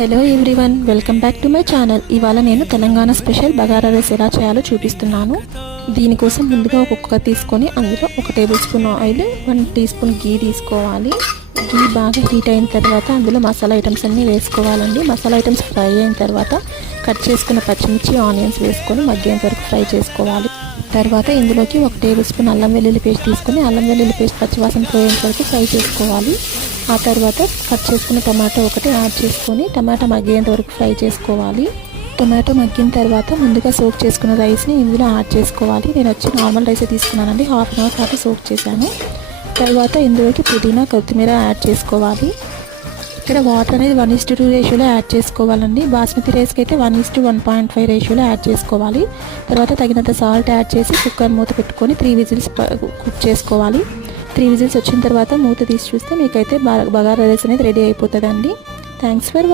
Hello everyone, welcome back to my channel. ఇవాళ నేను Telangana special bagara rice ఎలా చేయాలో చూపిస్తున్నాను. దీనికోసం ముందుగా ఒక కుక్కర్ తీసుకొని అందులో 1 tablespoon oil, 1 teaspoon ghee తీసుకోవాలి. గీ బాగా హీట్ అయిన తర్వాత అందులో మసాలా ఐటమ్స్ అన్నీ వేసుకోవాలండి. మసాలా ఐటమ్స్ ఫ్రై అయిన తర్వాత కట్ చేసుకున్న పచ్చిమిర్చి, ఆనియన్స్ వేసుకొని మగ్గేంత వరకు ఫ్రై చేసుకోవాలి. తర్వాత ఇందులోకి 1 టేబుల్ స్పూన్ అల్లం వెల్లుల్లి పేస్ట్ తీసుకొని అల్లం వెల్లుల్లి పేస్ట్ పచ్చివాసన పోయేంత వరకు ఫ్రై చేసుకోవాలి. ఆ తర్వాత కట్ చేసుకున్న టమాటో ఒకటి యాడ్ చేసుకొని టమాటా మగ్గేంత వరకు ఫ్రై చేసుకోవాలి. టమాటో మగ్గిన తర్వాత ముందుగా సోక్ చేసుకున్న రైస్ని ఇందులో యాడ్ చేసుకోవాలి. నేను వచ్చి నార్మల్ రైసే తీసుకున్నానండి. హాఫ్ అన్ అవర్ పాటు సోక్ చేశాను. తర్వాత ఇందులోకి పుదీనా, కొత్తిమీర యాడ్ చేసుకోవాలి. ఇక్కడ వాటర్ అనేది 1:2 రేషియోలో యాడ్ చేసుకోవాలండి. బాస్మతి రైస్కి అయితే 1:1.5 రేషియోలో యాడ్ చేసుకోవాలి. తర్వాత తగినంత సాల్ట్ యాడ్ చేసి కుక్కర్ మూత పెట్టుకొని 3 విజిల్స్ కుక్ చేసుకోవాలి. 3 విజిల్స్ వచ్చిన తర్వాత మూత తీసి చూస్తే మీకైతే బగారా రైస్ అనేది రెడీ అయిపోతుందండి. Thanks for watching.